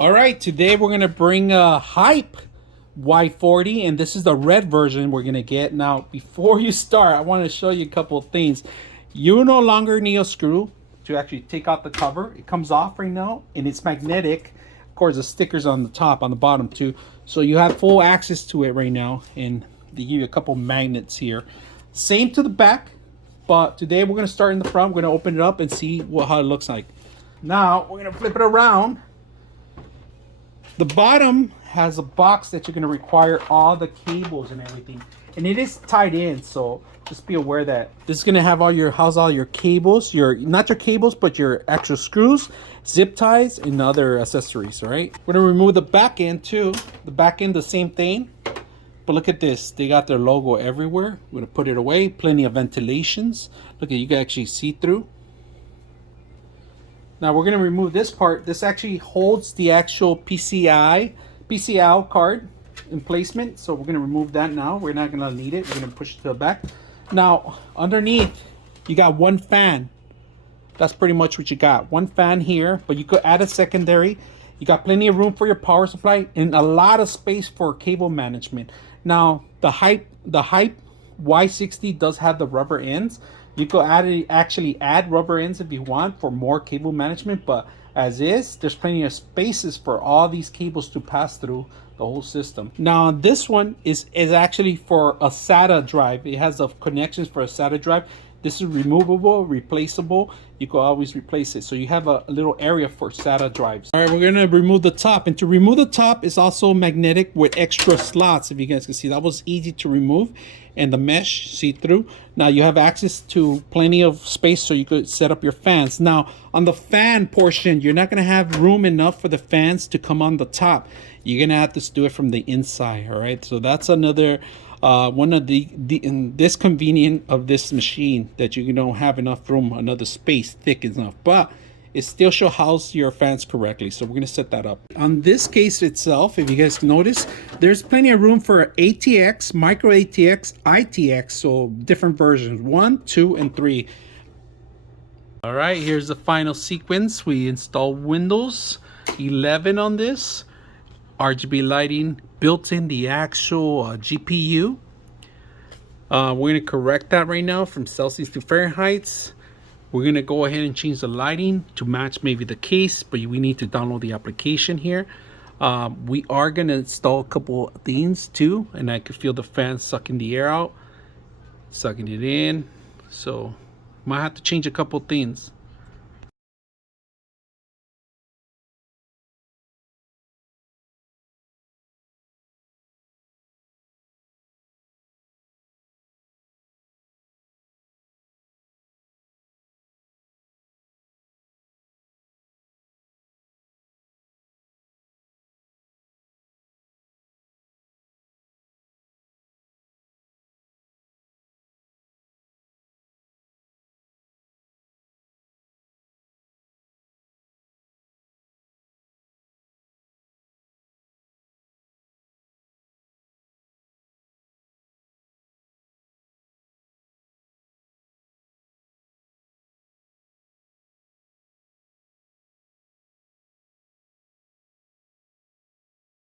All right, today we're gonna bring a HYTE Y40, and this is the red version we're gonna get. Now, before you start, I want to show you a couple of things. You no longer need a screw to actually take out the cover. It comes off right now, and it's magnetic. Of course, the sticker's on the top, on the bottom too. So you have full access to it right now, and they give you a couple magnets here. Same to the back, but today we're gonna start in the front. We're gonna open it up and see how it looks like. Now we're gonna flip it around. The bottom has a box that you're going to require all the cables and everything, and it is tied in, so just be aware that this is going to have all your cables, not your cables but your actual screws, zip ties, and other accessories. All right, we're going to remove the back end too. The back end, the same thing, but look at this, they got their logo everywhere. We're going to put it away. Plenty of ventilations. Look at, you can actually see through. Now we're going to remove this part. This actually holds the actual PCL card in placement. So we're going to remove that now. We're not going to need it. We're going to push it to the back. Now underneath, you got one fan. That's pretty much what you got. One fan here, but you could add a secondary. You got plenty of room for your power supply and a lot of space for cable management. Now the HYTE Y40 does have the rubber ends. You could actually add rubber ends if you want for more cable management, but as is, there's plenty of spaces for all these cables to pass through the whole system. Now this one is actually for a SATA drive. It has the connections for a SATA drive. This is removable, replaceable. You can always replace it. So you have a little area for SATA drives. All right, we're gonna remove the top. And to remove the top is also magnetic with extra slots. If you guys can see, that was easy to remove. And the mesh see-through. Now you have access to plenty of space so you could set up your fans. Now on the fan portion, you're not gonna have room enough for the fans to come on the top. You're gonna have to do it from the inside, all right? So that's another one of the disconvenient of this machine, that you don't have enough room, another space thick enough, but it still should house your fans correctly. So we're going to set that up. On this case itself, if you guys notice, there's plenty of room for ATX, micro ATX, ITX, so different versions, 1, 2, and 3. All right, here's the final sequence. We install Windows 11 on this. RGB lighting built in the actual GPU. We're going to correct that right now from Celsius to Fahrenheit. We're going to go ahead and change the lighting to match maybe the case, but we need to download the application here. We are going to install a couple of things too, and I could feel the fan sucking the air out, sucking it in. So might have to change a couple things.